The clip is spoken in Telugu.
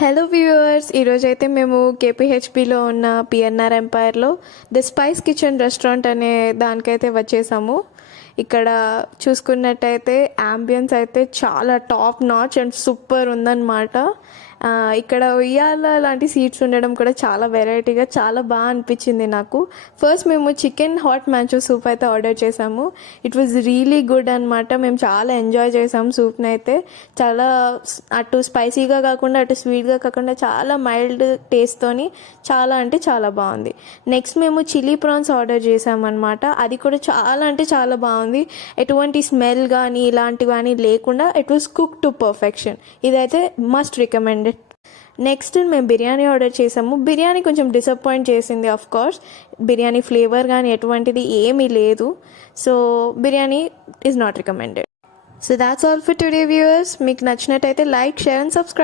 హలో వ్యూవర్స్, ఈరోజైతే మేము కేపీహెచ్పిలో ఉన్న పిఎన్ఆర్ ఎంపైర్లో ది స్పైస్ కిచెన్ రెస్టారెంట్ అనే దానికైతే వచ్చేసాము. ఇక్కడ చూసుకున్నట్టయితే యాంబియన్స్ అయితే చాలా టాప్ నాచ్ అండ్ సూపర్ ఉందన్నమాట. ఇక్కడ ఉయ్యాల లాంటి సీట్స్ ఉండడం కూడా చాలా వెరైటీగా చాలా బాగా అనిపించింది నాకు. ఫస్ట్ మేము చికెన్ హాట్ మ్యాంచో సూప్ అయితే ఆర్డర్ చేసాము. ఇట్ వాజ్ రియలీ గుడ్ అనమాట. మేము చాలా ఎంజాయ్ చేసాము సూప్ని అయితే. చాలా అటు స్పైసీగా కాకుండా అటు స్వీట్గా కాకుండా చాలా మైల్డ్ టేస్ట్తోని చాలా అంటే చాలా బాగుంది. నెక్స్ట్ మేము చిల్లీ ప్రాన్స్ ఆర్డర్ చేసామన్నమాట. అది కూడా చాలా అంటే చాలా బాగుంది. ఎటువంటి స్మెల్ కానీ ఇలాంటివి కానీ లేకుండా it was cook to perfection. ఇదైతే మస్ట్ రికమెండెడ్. నెక్స్ట్ మేము బిర్యానీ ఆర్డర్ చేసాము. బిర్యానీ కొంచెం డిసప్పాయింట్ చేసింది. ఆఫ్ కోర్స్ బిర్యానీ ఫ్లేవర్ కానీ ఎటువంటిది ఏమీ లేదు. So biryani is not recommended. So that's all for today viewers. మీకు నచ్చినట్టయితే లైక్, షేర్ అండ్ సబ్స్క్రైబ్.